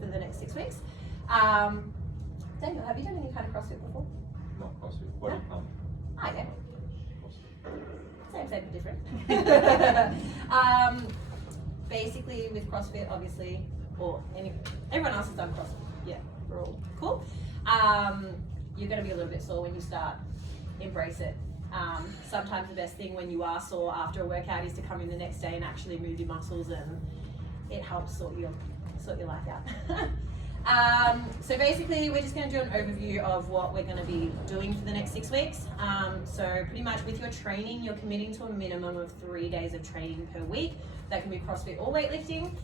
for the next 6 weeks. Daniel, have you done any kind of CrossFit before? Not CrossFit, body pump. Oh, yeah. Same, but different. Basically, with CrossFit, obviously, or everyone else has done CrossFit. Yeah, we're all cool. You're going to be a little bit sore when you start. Embrace it. Sometimes the best thing when you are sore after a workout is to come in the next day and actually move your muscles, and it helps sort your life out. So basically, we're just going to do an overview of what we're going to be doing for the next 6 weeks. So pretty much with your training, you're committing to a minimum of 3 days of training per week. That can be CrossFit or weightlifting.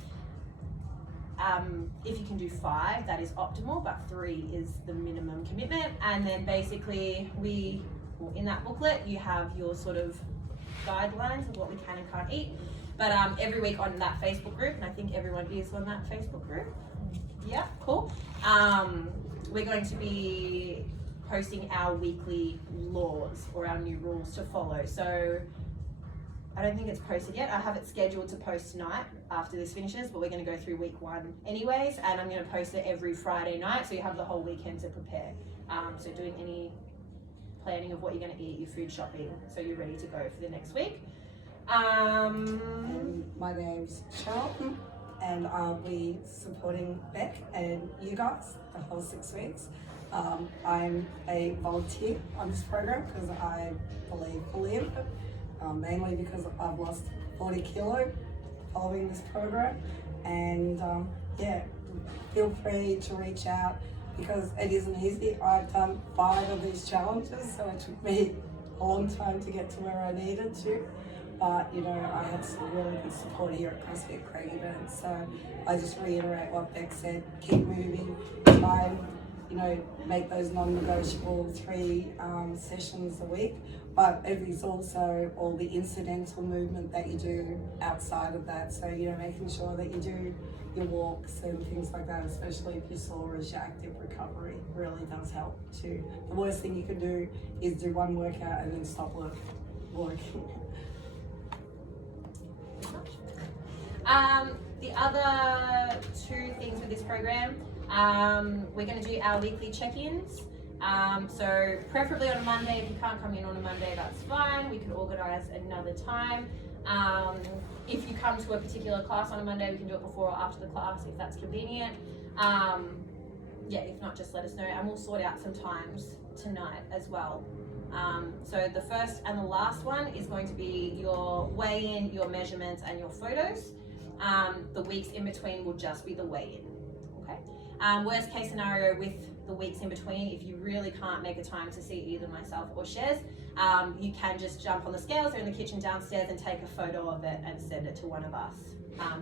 If you can do 5, that is optimal, but 3 is the minimum commitment. And then basically in that booklet, you have your sort of guidelines of what we can and can't eat. But every week on that Facebook group, and I think everyone is on that Facebook group. Yeah, cool. We're going to be posting our weekly laws or our new rules to follow. So I don't think it's posted yet. I have it scheduled to post tonight after this finishes, but we're going to go through week 1 anyways, and I'm going to post it every Friday night, so you have the whole weekend to prepare. So doing any planning of what you're going to eat, your food shopping, so you're ready to go for the next week. My name's Cheryl, and I'll be supporting Beck and you guys the whole 6 weeks. I'm a volunteer on this program because I believe fully in it, mainly because I've lost 40 kilo following this program. And yeah, feel free to reach out because it isn't easy. I've done 5 of these challenges, so it took me a long time to get to where I needed to. But you know, I had some really good support here at CrossFit Craigieburn. So I just reiterate what Beck said: keep moving, try and, you know, make those non-negotiable 3 sessions a week. But it is also all the incidental movement that you do outside of that. So, you know, making sure that you do your walks and things like that, especially if you're sore, as your active recovery really does help too. The worst thing you can do is do 1 workout and then stop working. The other 2 things with this program, we're going to do our weekly check-ins. So preferably on a Monday. If you can't come in on a Monday, that's fine. We can organise another time. If you come to a particular class on a Monday, we can do it before or after the class if that's convenient. Yeah, if not, just let us know, and we'll sort out some times tonight as well. So the first and the last one is going to be your weigh-in, your measurements, and your photos. The weeks in between will just be the weigh-in. Okay. Worst case scenario with the weeks in between, if you really can't make a time to see either myself or Shez, you can just jump on the scales. They're in the kitchen downstairs, and take a photo of it and send it to one of us,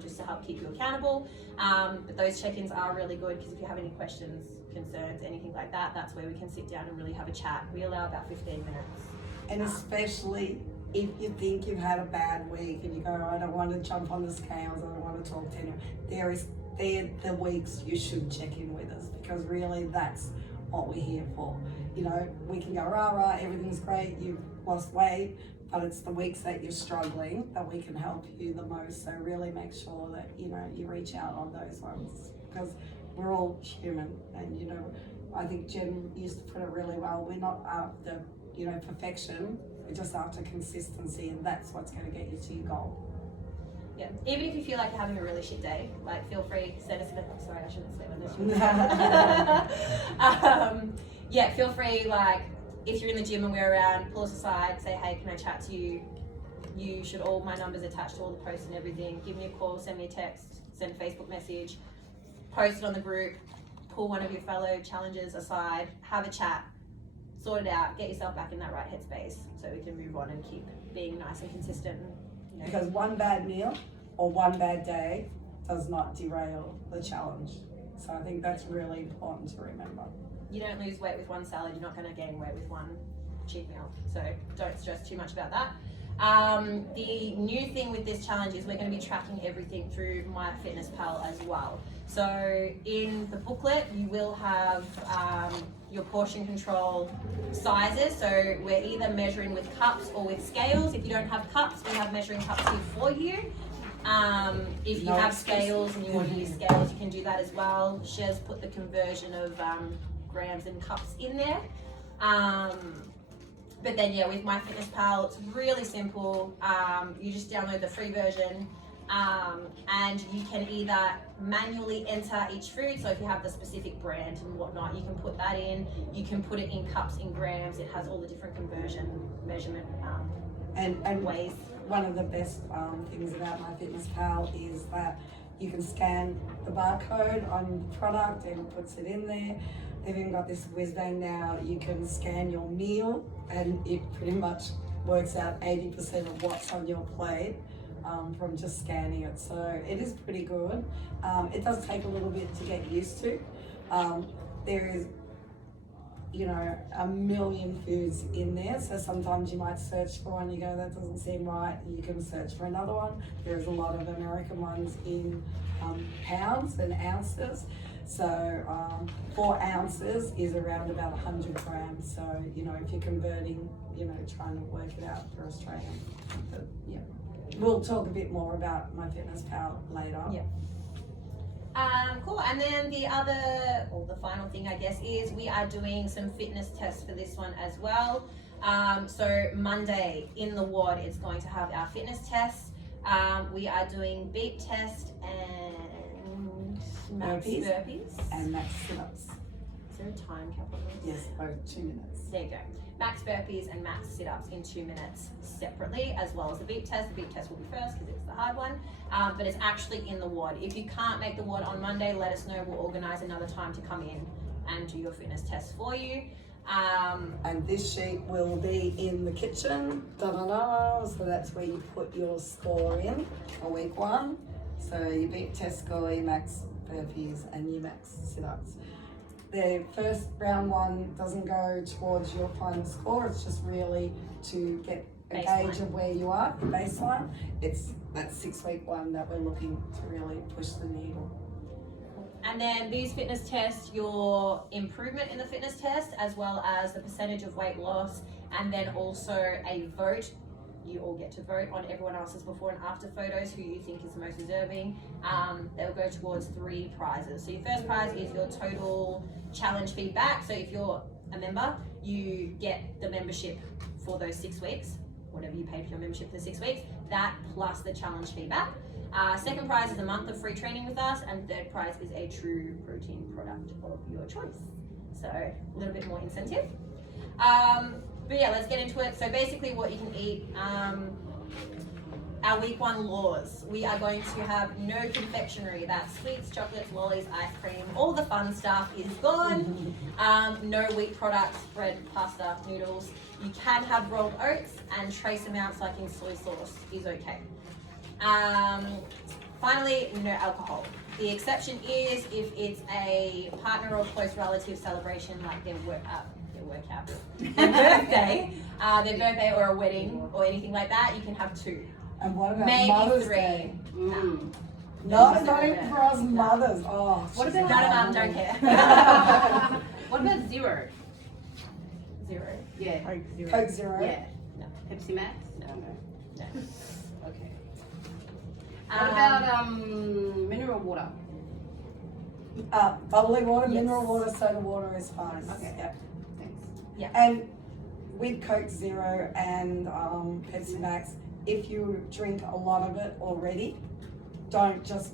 just to help keep you accountable. But those check-ins are really good because if you have any questions, concerns, anything like that, that's where we can sit down and really have a chat. We allow about 15 minutes. And especially if you think you've had a bad week and you go, I don't want to jump on the scales, I don't want to talk to anyone, they're the weeks you should check in with us, because really that's what we're here for. You know, we can go rah, everything's great, you've lost weight, but it's the weeks that you're struggling that we can help you the most. So really make sure that, you know, you reach out on those ones, because we're all human. And, you know, I think Jen used to put it really well. We're not after, you know, perfection. We're just after consistency, and that's what's going to get you to your goal. Yeah, even if you feel like you're having a really shit day, like feel free, send us a message. Sorry, I shouldn't say this. Yeah, feel free, like if you're in the gym and we're around, pull us aside, say, hey, can I chat to you? You should, all my numbers attached to all the posts and everything. Give me a call, send me a text, send a Facebook message, post it on the group, pull one of your fellow challengers aside, have a chat, sort it out, get yourself back in that right headspace so we can move on and keep being nice and consistent. You know. Because one bad meal or one bad day does not derail the challenge. So I think that's really important to remember. You don't lose weight with one salad, you're not going to gain weight with one cheat meal. So don't stress too much about that. The new thing with this challenge is we're going to be tracking everything through MyFitnessPal as well. So in the booklet, you will have your portion control sizes. So we're either measuring with cups or with scales. If you don't have cups, we have measuring cups here for you. If you No have excuse. scales and you want to use scales, you can do that as well. Shez put the conversion of grams and cups in there. But then yeah, with MyFitnessPal, it's really simple. You just download the free version, and you can either manually enter each food. So if you have the specific brand and whatnot, you can put that in. You can put it in cups, in grams. It has all the different conversion measurement And ways. one of the best things about MyFitnessPal is that you can scan the barcode on the product and it puts it in there. They've even got this whiz bang now. You can scan your meal and it pretty much works out 80% of what's on your plate from just scanning it. So it is pretty good. It does take a little bit to get used to. There is, you know, a million foods in there. So sometimes you might search for one, you go, that doesn't seem right. You can search for another one. There's a lot of American ones in pounds and ounces. So 4 ounces is around about 100 grams. So, you know, if you're converting, you know, trying to work it out for Australian. But, yeah. We'll talk a bit more about MyFitnessPal later. Yeah. Cool. And then the other, or the final thing, I guess, is we are doing some fitness tests for this one as well. So Monday in the ward, it's going to have our fitness tests. We are doing beep test and max burpees. And max sit-ups. Is there a time cap on this? Yes, both 2 minutes. There you go. Max burpees and max sit-ups in 2 minutes separately, as well as the beep test. The beep test will be first because it's the hard one, but it's actually in the ward. If you can't make the ward on Monday, let us know. We'll organise another time to come in and do your fitness test for you. And this sheet will be in the kitchen. Da-da-da. So that's where you put your score in for week 1. So your beep test score, your max burpees, and your max sit-ups. The first round one doesn't go towards your final score. It's just really to get a gauge of where you are, your baseline. It's that 6-week one that we're looking to really push the needle. And then these fitness tests, your improvement in the fitness test, as well as the percentage of weight loss, and then also a vote. You all get to vote on everyone else's before and after photos, who you think is the most deserving. They'll go towards 3 prizes. So your first prize is your total challenge feedback. So if you're a member, you get the membership for those 6 weeks, whatever you paid for your membership for the 6 weeks, that plus the challenge feedback. Second prize is a month of free training with us, and third prize is a true protein product of your choice. So a little bit more incentive. But yeah, let's get into it. So basically what you can eat, our week 1 laws. We are going to have no confectionery. That's sweets, chocolates, lollies, ice cream, all the fun stuff is gone. No wheat products, bread, pasta, noodles. You can have rolled oats, and trace amounts like in soy sauce is okay. Finally, no alcohol. The exception is if it's a partner or close relative celebration, like their workout, their birthday or a wedding or anything like that, you can have 2. And what about Maybe Mother's 3. Day? No. No, not even for us mothers. Oh, What she's about- None of them not- don't care. What about 0? 0. Yeah. Coke Zero. Yeah. No. Pepsi Max? No. No. Okay. What about mineral water? Bubbly water, Yes. mineral water, soda water is fine. Okay. Yep. Thanks. And with Coke Zero and Pepsi Max, if you drink a lot of it already, don't just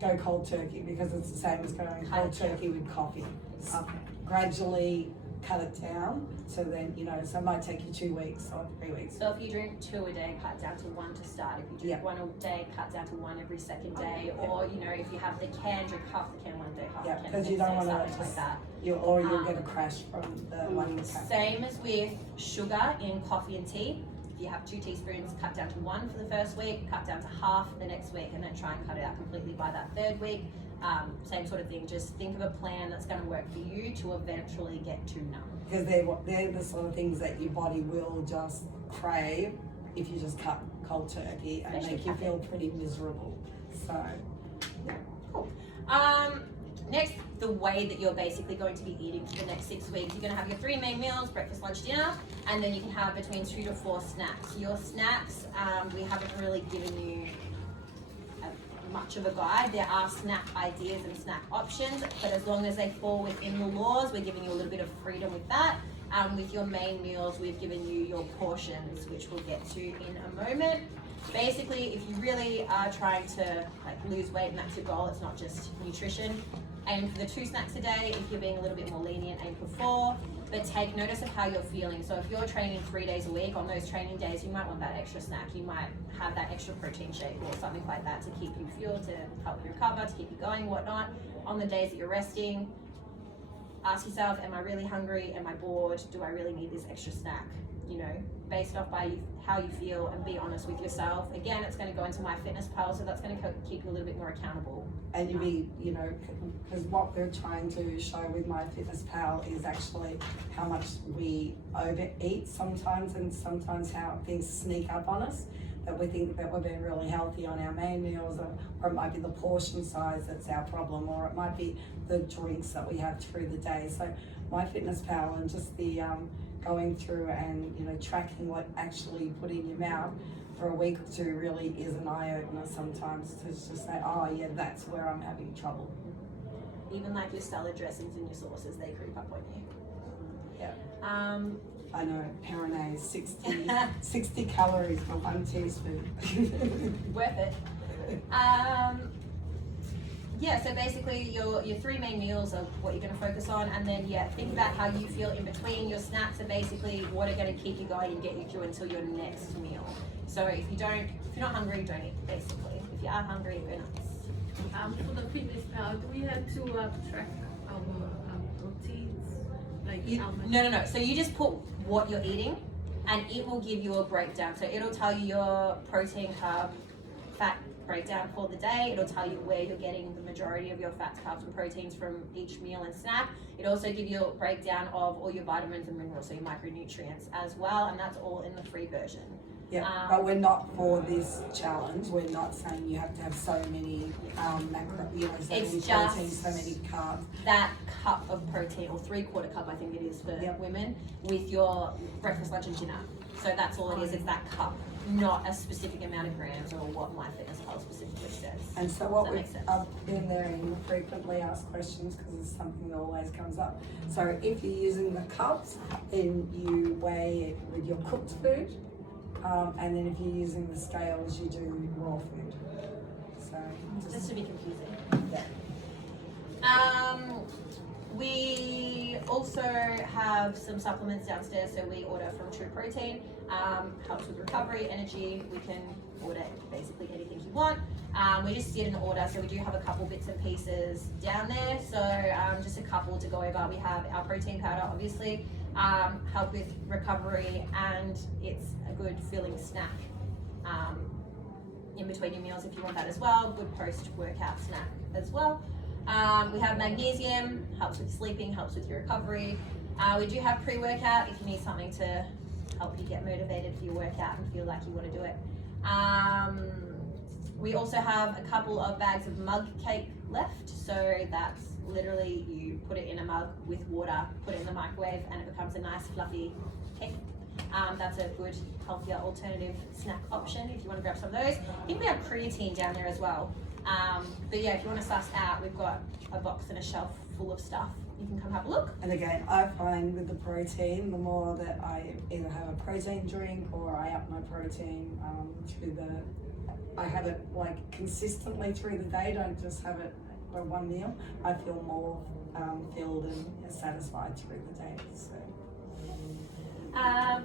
go cold turkey, because it's the same as going cold turkey with coffee. Okay. Gradually cut it down, so then, you know, so it might take you 2 weeks or 3 weeks. So if you drink 2 a day, cut down to 1 to start. If you drink Yeah. 1 a day, cut down to 1 every second day. Or, you know, if you have the can, drink half the can one day, half Yeah, the can because the you next don't day, want to something like just, that. you'll get a crash from the one you pack. Same as with sugar in coffee and tea. If you have 2 teaspoons, cut down to 1 for the first week, cut down to half the next week, and then try and cut it out completely by that 3rd week. Same sort of thing. Just think of a plan that's going to work for you to eventually get to none. Because they're the sort of things that your body will just crave if you just cut cold turkey and Especially make you feel pretty miserable. So, Cool. Next, the way that you're basically going to be eating for the next 6 weeks. You're going to have your 3 main meals, breakfast, lunch, dinner, and then you can have between 2 to 4 snacks. Your snacks, we haven't really given you much of a guide. There are snack ideas and snack options, but as long as they fall within the laws, we're giving you a little bit of freedom with that. With your main meals, we've given you your portions, which we'll get to in a moment. Basically, if you really are trying to lose weight and that's your goal, it's not just nutrition, aim for the 2 snacks a day. If you're being a little bit more lenient, aim for 4. But take notice of how you're feeling. So if you're training 3 days a week, on those training days, you might want that extra snack. You might have that extra protein shake or something like that to keep you fueled, to help you recover, to keep you going, whatnot. On the days that you're resting, ask yourself, am I really hungry? Am I bored? Do I really need this extra snack? Based off by how you feel, and be honest with yourself. Again, it's going to go into MyFitnessPal, so that's going to keep you a little bit more accountable. And you be, because what we're trying to show with MyFitnessPal is actually how much we overeat sometimes, and sometimes how things sneak up on us. That we think that we're being really healthy on our main meals, or it might be the portion size that's our problem, or it might be the drinks that we have through the day. So MyFitnessPal and just the going through and tracking what actually you put in your mouth for a week or 2 really is an eye-opener sometimes, to just say, oh yeah, that's where I'm having trouble. Even like your salad dressings and your sauces, they creep up on you. Yeah. I know, Peronais, 60 calories for 1 teaspoon. Worth it. Yeah, so basically your 3 main meals are what you're going to focus on, and then think about how you feel in between. Your snacks are basically what are going to keep you going and get you through until your next meal. So if you're not hungry, don't eat, basically. If you are hungry, go nuts. For the MyFitnessPal, do we have to track our proteins? How much? No. So you just put what you're eating, and it will give you a breakdown. So it'll tell you your protein, carb, fat breakdown for the day. It'll tell you where you're getting the majority of your fats, carbs, and proteins from each meal and snack. It also gives you a breakdown of all your vitamins and minerals, so your micronutrients as well, and that's all in the free version. Yeah, but we're not for this challenge. We're not saying you have to have so many macro, so many proteins, so many carbs. That cup of protein, or 3/4 cup, I think it is for women, with your breakfast, lunch, and dinner. So that's all it is. It's that cup, not a specific amount of grams, or what MyFitnessPal specifically says. And so what we've in there in frequently asked questions, because it's something that always comes up. So if you're using the cups, then you weigh it with your cooked food. And then if you're using the scales, you do raw food. So just to be confusing. Yeah. We also have some supplements downstairs, so we order from True Protein. Helps with recovery, energy. We can order basically anything you want. We just get an order, so we do have a couple bits and pieces down there. So just a couple to go over. We have our protein powder, obviously, help with recovery, and it's a good filling snack in between your meals if you want that as well. Good post-workout snack as well. We have magnesium, helps with sleeping, helps with your recovery. We do have pre-workout if you need something to help you get motivated for your workout and feel like you want to do it. We also have a couple of bags of mug cake left, so that's literally you put it in a mug with water, put it in the microwave, and it becomes a nice fluffy cake. That's a good, healthier alternative snack option if you want to grab some of those. I think we have creatine down there as well. But yeah, if you want to suss out, we've got a box and a shelf full of stuff. You can come have a look. And again, I find with the protein, the more that I either have a protein drink or I up my protein I have it consistently through the day, don't just have it for one meal. I feel more filled and satisfied through the day. So.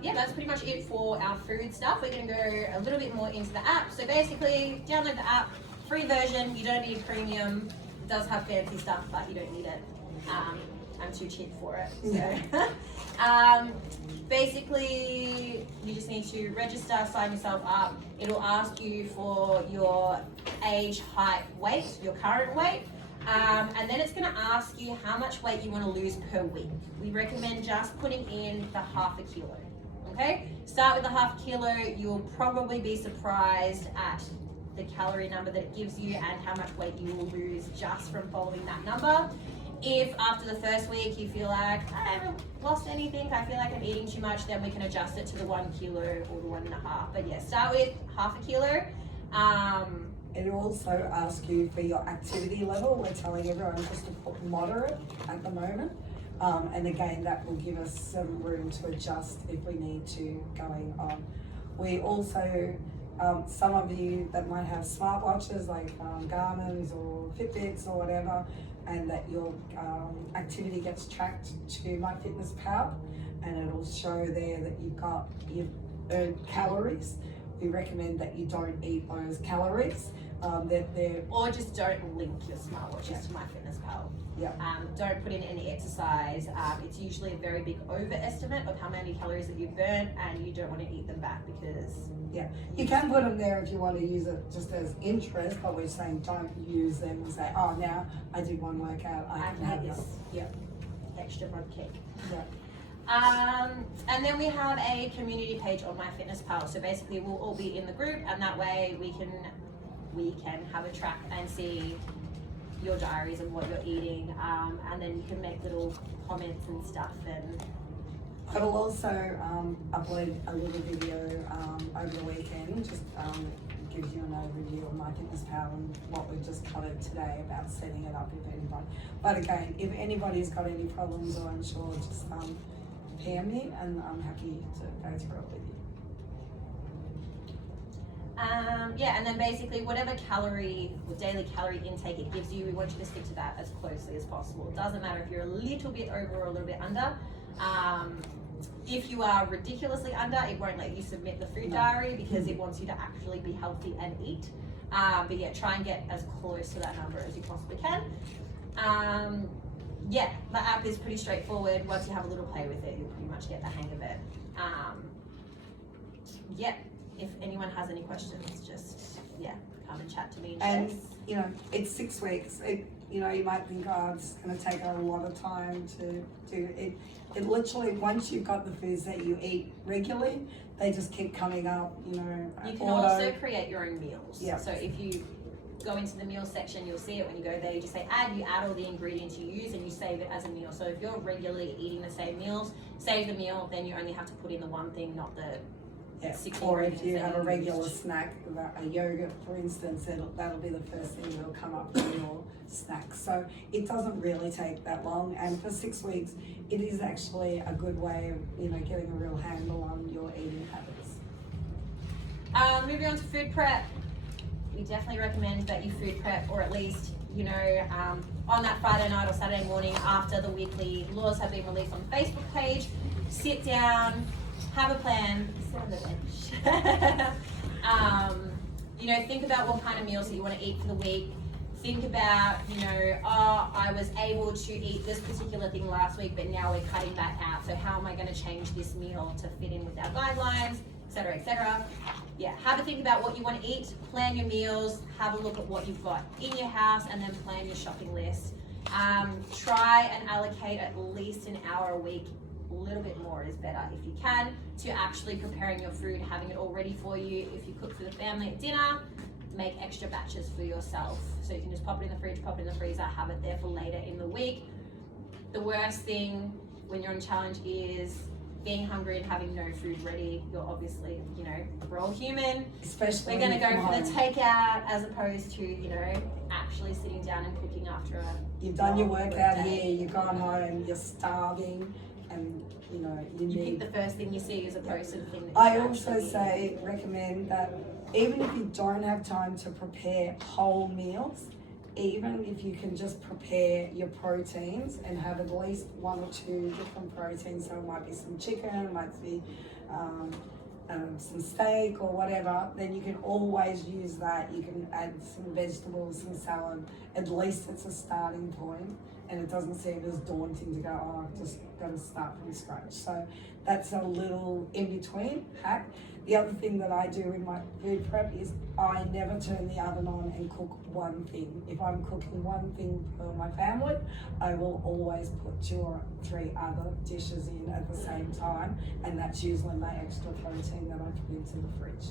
Yeah, that's pretty much it for our food stuff. We're going to go a little bit more into the app. So basically, download the app, free version. You don't need premium. It does have fancy stuff, but you don't need it. I'm too cheap for it. So, basically, you just need to register, sign yourself up. It'll ask you for your age, height, weight, your current weight. And then it's going to ask you how much weight you want to lose per week. We recommend just putting in the 1/2 kilo. Okay? Start with the 1/2 kilo. You'll probably be surprised at the calorie number that it gives you and how much weight you will lose just from following that number. If after the first week you feel like I haven't lost anything, I feel like I'm eating too much, then we can adjust it to the 1 kilo or the 1.5. But yeah, start with 1/2 kilo. it also asks you for your activity level. We're telling everyone just to put moderate at the moment. And again, that will give us some room to adjust if we need to going on. We also, some of you that might have smartwatches like Garmin's or Fitbits or whatever, and that your activity gets tracked to MyFitnessPal, and it'll show there that you've earned calories. We recommend that you don't eat those calories. They're Or just don't link your smartwatches to MyFitnessPal. Yeah. Don't put in any exercise. It's usually a very big overestimate of how many calories that you've burnt, and you don't want to eat them back because you can put them there if you want to use it just as interest, but we're saying don't use them and say, oh, now I did one workout, I can have this this. extra blood cake. Yeah. And then we have a community page on MyFitnessPal. So basically, we'll all be in the group, and that way we can have a track and see your diaries and what you're eating, and then you can make little comments and stuff. And I will also upload a little video over the weekend, just gives you an overview of MyFitnessPal and what we've just covered today about setting it up if anybody. But again, if anybody's got any problems or unsure, just PM me and I'm happy to go through it with you. and then basically whatever calorie or daily calorie intake it gives you, we want you to stick to that as closely as possible. It doesn't matter if you're a little bit over or a little bit under. If you are ridiculously under, it won't let you submit the food diary because it wants you to actually be healthy and eat. But yeah, try and get as close to that number as you possibly can. Yeah, the app is pretty straightforward. Once you have a little play with it, you'll pretty much get the hang of it. Yeah, if anyone has any questions, just come and chat to me. And you know, it's 6 weeks. You know, you might think, oh, it's going to take a lot of time to do it. It literally, once you've got the foods that you eat regularly, they just keep coming up. You know, you can also create your own meals. Yeah. So if you go into the meal section, you'll see it when you go there. You just say add. You add all the ingredients you use, and you save it as a meal. So if you're regularly eating the same meals, save the meal. Then you only have to put in the one thing, not the 60 Or if you ingredients have that a you regular used. snack, a yogurt for instance, that'll be the first thing that'll come up in your snack. So it doesn't really take that long, and for 6 weeks, it is actually a good way of getting a real handle on your eating habits. Moving on to food prep, we definitely recommend that you food prep, or at least on that Friday night or Saturday morning after the weekly laws have been released on the Facebook page. Sit down, have a plan, sit on the bench. Think about what kind of meals that you want to eat for the week. Think about, I was able to eat this particular thing last week, but now we're cutting that out. So how am I going to change this meal to fit in with our guidelines, et cetera, et cetera. Yeah, have a think about what you want to eat, plan your meals, have a look at what you've got in your house, and then plan your shopping list. Try and allocate at least an hour a week. A little bit more is better if you can, to actually preparing your food, having it all ready for you. If you cook for the family at dinner, make extra batches for yourself. So you can just pop it in the fridge, pop it in the freezer, have it there for later in the week. The worst thing when you're on challenge is being hungry and having no food ready. You're obviously, we're all human. Especially We're gonna go from for the home. takeout as opposed to, actually sitting down and cooking after a You've done your long workout day. here, you've gone home, you're starving, and you You pick need. the first thing you see as opposed to the thing that I you also actually recommend that even if you don't have time to prepare whole meals, even if you can just prepare your proteins and have at least 1 or 2 different proteins, so it might be some chicken, it might be some steak or whatever, then you can always use that. You can add some vegetables, some salad. At least it's a starting point, and it doesn't seem as daunting to go, oh, I've just got to start from scratch. So that's a little in-between hack. The other thing that I do in my food prep is I never turn the oven on and cook one thing. If I'm cooking one thing for my family, I will always put 2 or 3 other dishes in at the same time, and that's usually my extra protein that I put into the fridge.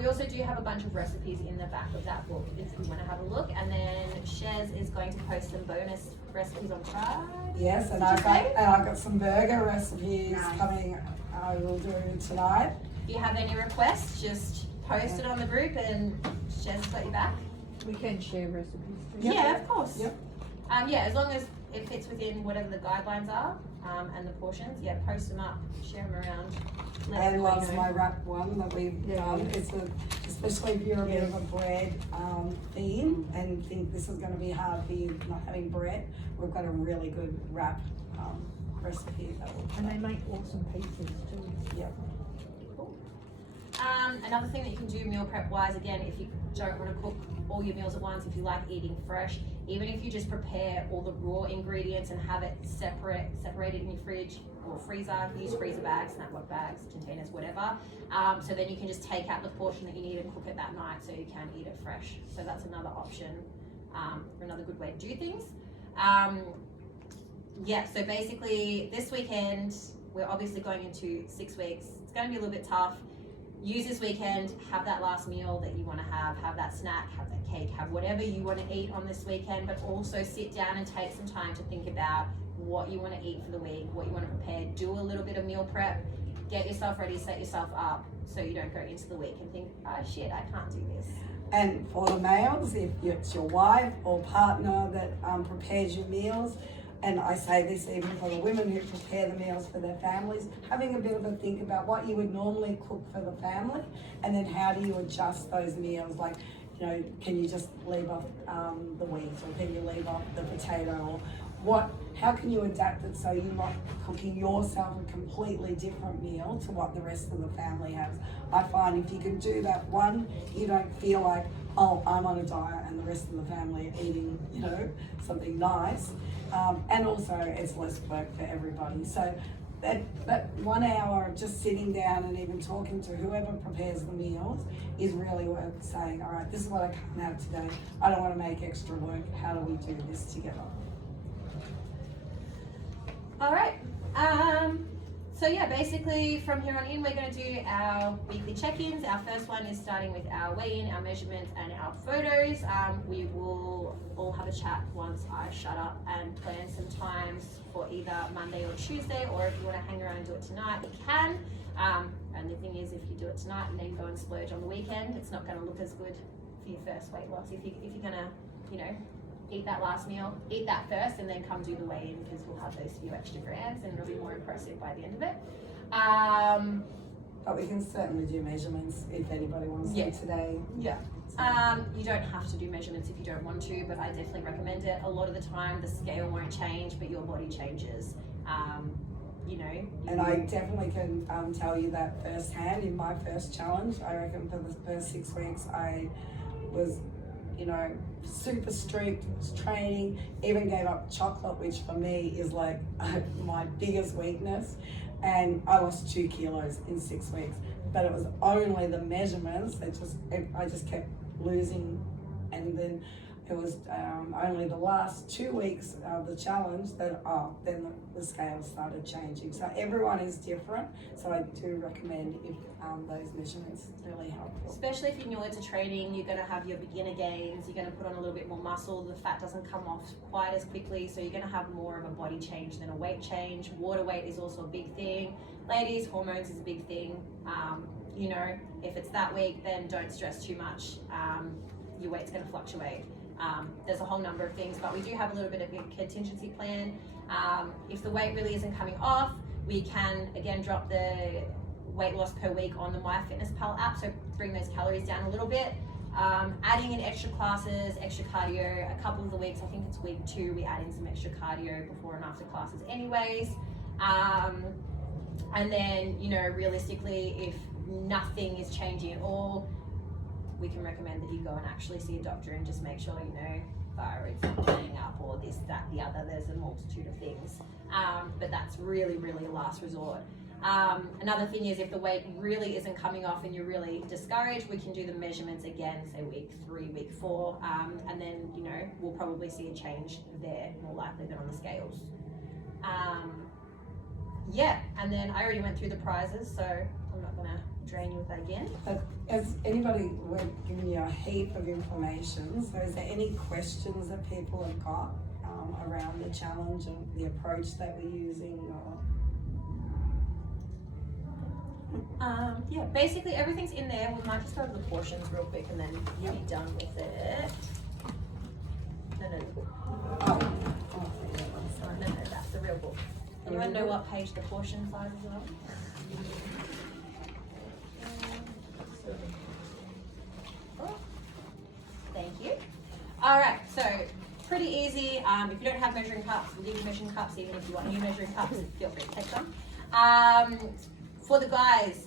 We also do have a bunch of recipes in the back of that book if you want to have a look, and then Shez is going to post some bonus recipes on Friday. Yes, and Did you say? I've got some burger recipes Nice. coming. I will do tonight. If you have any requests, just post it on the group and Jez got your back. We can share recipes too. Yeah, of course. Yep. Yeah, as long as it fits within whatever the guidelines are, and the portions. Yeah, post them up, share them around. Let And everybody loves know. my wrap one that we've done. It's especially if you're a bit of a bread theme and think this is going to be hard for you not having bread, we've got a really good wrap recipe that will. And they make awesome pizzas too. Yep. Another thing that you can do meal prep wise, again, if you don't want to cook all your meals at once, if you like eating fresh, even if you just prepare all the raw ingredients and have it separated in your fridge or freezer, use freezer bags, snaplock bags, containers, whatever. So then you can just take out the portion that you need and cook it that night so you can eat it fresh. So that's another option for another good way to do things. Yeah, so basically this weekend, we're obviously going into 6 weeks. It's going to be a little bit tough. Use this weekend, have that last meal that you want to have that snack, have that cake, have whatever you want to eat on this weekend, but also sit down and take some time to think about what you want to eat for the week, what you want to prepare. Do a little bit of meal prep, get yourself ready, set yourself up so you don't go into the week and think, oh shit, I can't do this. And for the males, if it's your wife or partner that prepares your meals, and I say this even for the women who prepare the meals for their families, having a bit of a think about what you would normally cook for the family, and then how do you adjust those meals? Like, you know, can you just leave off the wheat, or can you leave off the potato, or how can you adapt it so you're not cooking yourself a completely different meal to what the rest of the family has? I find if you can do that, one, you don't feel like, oh, I'm on a diet and the rest of the family are eating, you know, something nice. And also it's less work for everybody. So that 1 hour of just sitting down and even talking to whoever prepares the meals is really worth saying, all right, this is what I can't have today. I don't want to make extra work. How do we do this together? All right. So yeah, basically from here on in, we're going to do our weekly check-ins. Our first one is starting with our weigh-in, our measurements, and our photos. We will all have a chat once I shut up and plan some times for either Monday or Tuesday, or if you want to hang around and do it tonight, you can. And the thing is, if you do it tonight and then go and splurge on the weekend, it's not going to look as good for your first weight loss. If you're going to, you know, eat that last meal, eat that first, and then come do the weigh-in, because we'll have those few extra grams and it'll be more impressive by the end of it. But we can certainly do measurements if anybody wants Yeah. to today. Yeah. You don't have to do measurements if you don't want to, but I definitely recommend it. A lot of the time the scale won't change, but your body changes. You know. And I definitely can tell you that firsthand. In my first challenge, I reckon for the first 6 weeks, I was, you know, super strict, was training, even gave up chocolate, which for me is like my biggest weakness. And I lost 2 kilos in 6 weeks, but it was only the measurements that I just kept losing. And then it was only the last 2 weeks of the challenge that then the scales started changing. So everyone is different. So I do recommend if those measurements really helpful. Especially if you're newer to training, you're going to have your beginner gains, you're going to put on a little bit more muscle, the fat doesn't come off quite as quickly, so you're going to have more of a body change than a weight change. Water weight is also a big thing. Ladies, hormones is a big thing. You know, if it's that week, then don't stress too much. Your weight's going to fluctuate. There's a whole number of things, but we do have a little bit of a contingency plan. If the weight really isn't coming off, we can again drop the weight loss per week on the MyFitnessPal app, so bring those calories down a little bit. Adding in extra classes, extra cardio, a couple of the weeks, I think it's week 2, we add in some extra cardio before and after classes anyways. And then, you know, realistically, if nothing is changing at all, we can recommend that you go and actually see a doctor and just make sure, you know, thyroid's not getting up or this, that, the other. There's a multitude of things. But that's really, really a last resort. Another thing is if the weight really isn't coming off and you're really discouraged, we can do the measurements again, say week 3, week 4, and then, you know, we'll probably see a change there more likely than on the scales. Yeah, and then I already went through the prizes, so I'm not gonna drain you with that again. But as anybody, we're giving you a heap of information, so is there any questions that people have got around the challenge and the approach that we're using? Or... Yeah, basically everything's in there. We might just go over the portions real quick and then be done with it. No, Oh, no, that's the real book. Anyone know what page the portion size is on? Thank you. All right, so pretty easy. If you don't have measuring cups, we'll give you measuring cups. Even if you want new measuring cups, feel free to take them. For the guys,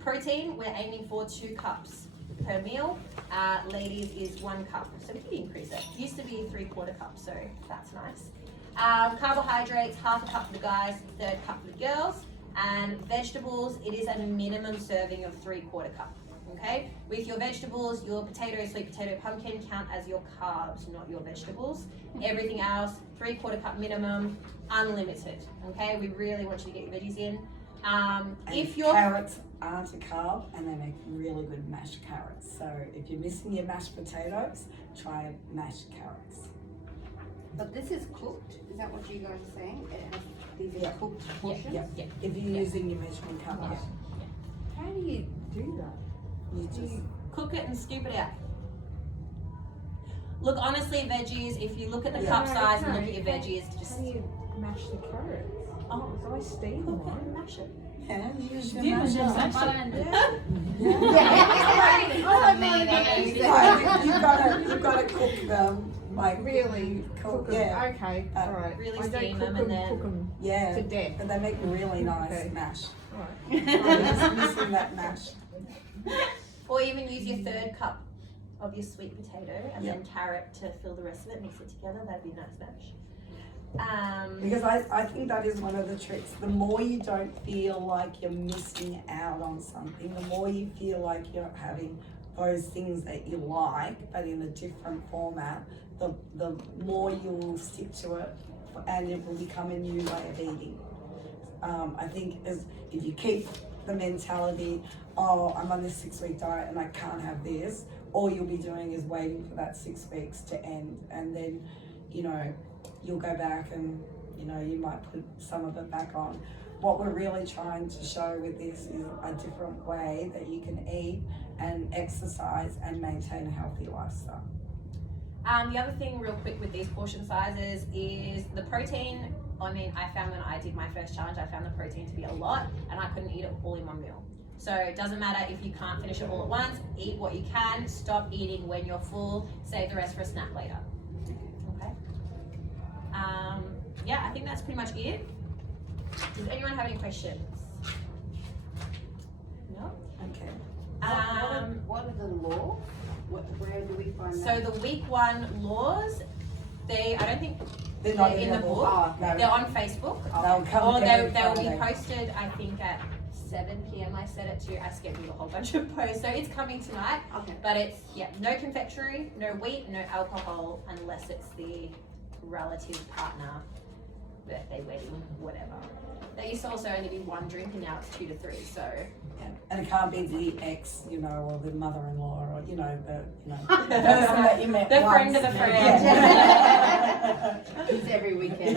protein, we're aiming for 2 cups per meal. Ladies is 1 cup, so we could increase it. Used to be 3/4 cup, so that's nice. Carbohydrates, 1/2 cup for the guys, 1/3 cup for the girls. And vegetables, it is a minimum serving of 3/4 cup. Okay, with your vegetables, your potato, sweet potato, pumpkin count as your carbs, not your vegetables. Everything else, 3/4 cup minimum, unlimited. Okay, we really want you to get your veggies in. If you're carrots aren't a carb, and they make really good mashed carrots. So if you're missing your mashed potatoes, try mashed carrots. But this is cooked. Is that what you guys are saying? It has these Yeah. cooked portions. yeah. If you're using your measuring cup, How do you do that? you just cook it and scoop it out. Look, honestly, veggies, if you look at the Yeah. cup size and No, look at your veggies, just How do you mash the carrots? oh, So I steam cook it them. and mash it. yeah, use your Do you mashed just cup. butter and You've got to cook them like Really cook, cook them. yeah, Okay, alright. really I don't steam cook them and then- cook them yeah. to death. But they make really nice Okay. mash. Right. I'm just missing that mash. Or even use your 1/3 cup of your sweet potato and Yeah. then carrot to fill the rest of it, mix it together, that'd be a nice mash. Because I think that is one of the tricks. The more you don't feel like you're missing out on something, the more you feel like you're having those things that you like, but in a different format, the more you will stick to it, and it will become a new way of eating. I think as if you keep the mentality, oh, I'm on this 6-week diet and I can't have this, all you'll be doing is waiting for that 6 weeks to end, and then, you know, you'll go back and, you know, you might put some of it back on. What we're really trying to show with this is a different way that you can eat and exercise and maintain a healthy lifestyle. The other thing real quick with these portion sizes is the protein. I mean, I found when I did my first challenge, I found the protein to be a lot and I couldn't eat it all in one meal. So it doesn't matter if you can't finish it all at once, eat what you can, stop eating when you're full, save the rest for a snack later. Okay. Yeah, I think that's pretty much it. Does anyone have any questions? No? Okay. What are the laws? Where do we find So that? the week 1 laws, I don't think They're not in the book. Oh, No, They're on Facebook. they'll come Or every they'll be Friday. posted, I think, at 7 p.m. I set it to. I scheduled a whole bunch of posts. So it's coming tonight. Okay. But it's, no confectionery, no wheat, no alcohol, unless it's the relative partner, birthday, wedding, whatever. There used to also only be 1 drink and now it's 2 to 3. So Yeah. And it can't be the ex, you know, or the mother-in-law, or the person that you met the once. friend of a friend. Yeah. It's every weekend.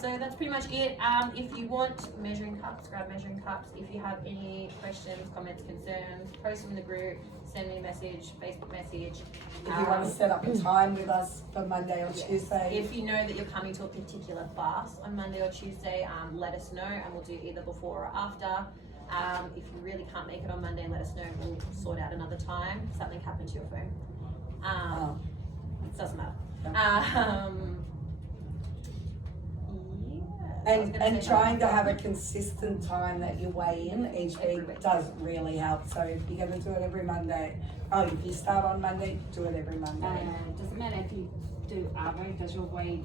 So that's pretty much it. If you want measuring cups, grab measuring cups. If you have any questions, comments, concerns, post them in the group, send me a message, Facebook message. If you want to set up a time with us for Monday or Tuesday. If you know that you're coming to a particular class on Monday or Tuesday, let us know and we'll do either before or after. If you really can't make it on Monday, let us know and we'll sort out another time. Something happened to your phone. It doesn't matter. And trying to have a consistent time that you weigh in each Every week. week does really help. So if you're going to do it every Monday, if you start on Monday, do it every Monday. Does it matter if you do Arvo? Does your weight,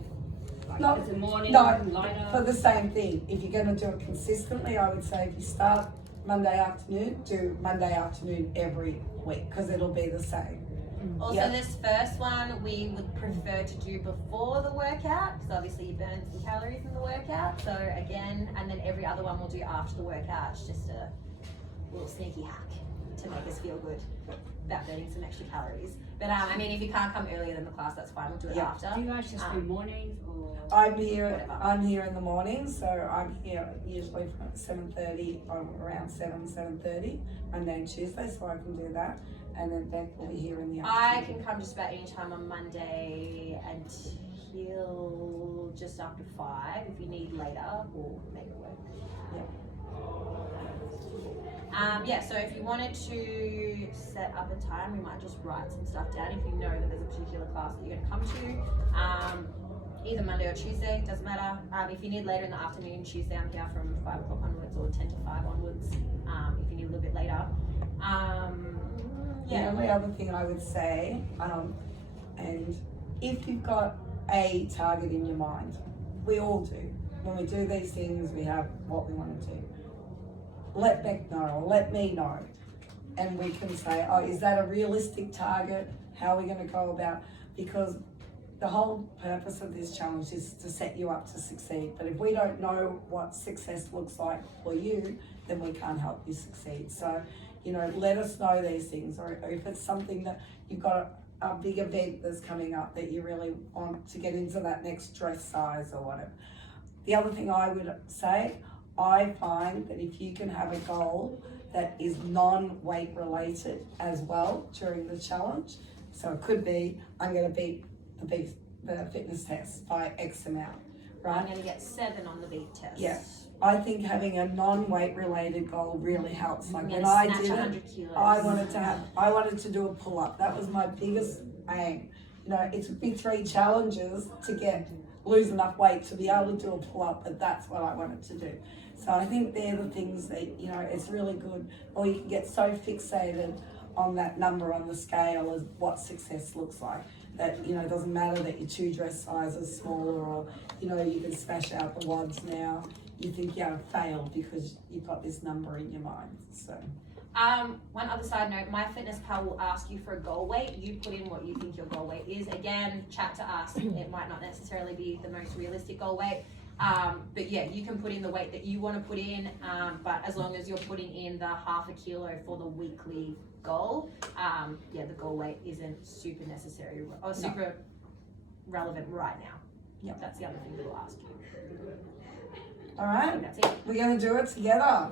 like, No, is it morning, no, lighter? For the same thing, if you're going to do it consistently, I would say if you start Monday afternoon, do Monday afternoon every week because it'll be the same. Also, Yeah. this first one we would prefer to do before the workout because obviously you burn some calories in the workout. So again, and then every other one we'll do after the workout. It's just a little sneaky hack to to make us feel good about burning some extra calories. But I mean, if you can't come earlier than the class, that's fine. We'll do it Yeah. after. Do you guys just do mornings or? I'm here. Whatever. I'm here in the morning, so I'm here usually from 7:30 on around 7:30 Monday and Tuesday, so I can do that. And then Beck will be here in the I afternoon. can come just about any time on Monday until just after 5. If you need later, we'll make it work. Yeah, so if you wanted to set up a time, we might just write some stuff down if you know that there's a particular class that you're going to come to. Either Monday or Tuesday, doesn't matter. If you need later in the afternoon, Tuesday I'm here from 5 o'clock onwards or 10 to 5 onwards, if you need a little bit later. The only other thing I would say, and if you've got a target in your mind, we all do. When we do these things, we have what we want to do. Let Beck know, or let me know, and we can say, oh, is that a realistic target? How are we going to go about? Because the whole purpose of this challenge is to set you up to succeed. But if we don't know what success looks like for you, then we can't help you succeed. So, let us know these things, or if it's something that you've got a big event that's coming up that you really want to get into that next dress size or whatever. The other thing I would say, I find that if you can have a goal that is non-weight related as well during the challenge, so it could be, I'm going to beat the fitness test by X amount, I'm right? going to get 7 on the beat test. Yeah. I think having a non-weight related goal really helps. Like I'm when going to I snatch did 100 it, kilos. I wanted to do a pull-up. That was my biggest aim. It took me 3 challenges to lose enough weight to be able to do a pull-up, but that's what I wanted to do. So I think they're the things that, it's really good. Or you can get so fixated on that number on the scale as what success looks like. That, it doesn't matter that your 2 dress sizes smaller, or, you can smash out the wads now. You think you have failed because you've got this number in your mind. So One other side note, MyFitnessPal will ask you for a goal weight. You put in what you think your goal weight is. Again, chat to us. It might not necessarily be the most realistic goal weight. But yeah, you can put in the weight that you want to put in, but as long as you're putting in the half a kilo for the weekly goal, the goal weight isn't super necessary or super relevant right now. Yep. That's the other thing that will ask you. all right, That's it. we're going to do it together.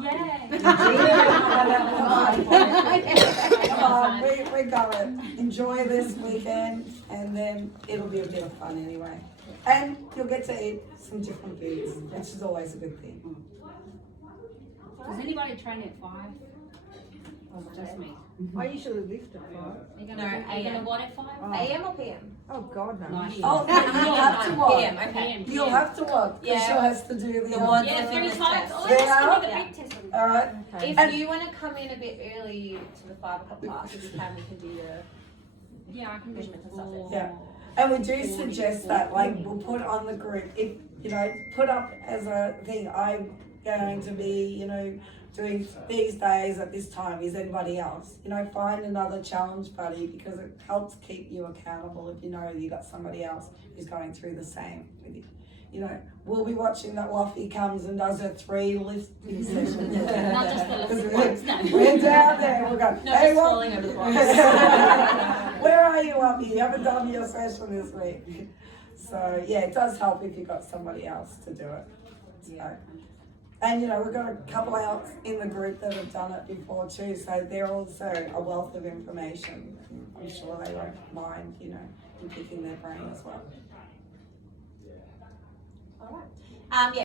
Yay! Come on, we got it. Enjoy this weekend, and then it'll be a bit of fun anyway. And you'll get to eat some different foods, which is always a good thing. Does anybody train at 5? Or is it just me? I usually lift at 5. Are you No, gonna, are you gonna AM. what at 5? AM or PM? Oh God, no. Nice. Oh, you'll have to walk. PM, okay. You'll have to walk, because Yeah. she has to do the ones Yeah, that 3 fitness times. test. Oh, They let's are? give me the Yeah. big test on All right. Okay. If And- you want to come in a bit early to the 5 o'clock class, if you can, we can do your Yeah, I can do measurements and stuff. four. Yeah. And we do suggest that, we'll put on the group, if, put up as a thing, I'm going to be, doing these days at this time, is anybody else? Find another challenge buddy, because it helps keep you accountable if you know you got somebody else who's going through the same with you. We'll be watching that Waffy comes and does her 3 lifting sessions. Not just the Because little ones, no. we're down there, we'll go, Not hey, just falling over the blocks. where are you, Waffy? You haven't done your session this week. So yeah, it does help if you've got somebody else to do it. So, and we've got a couple else in the group that have done it before too, so they're also a wealth of information. I'm sure they won't mind, in picking their brain as well. All right. Yeah.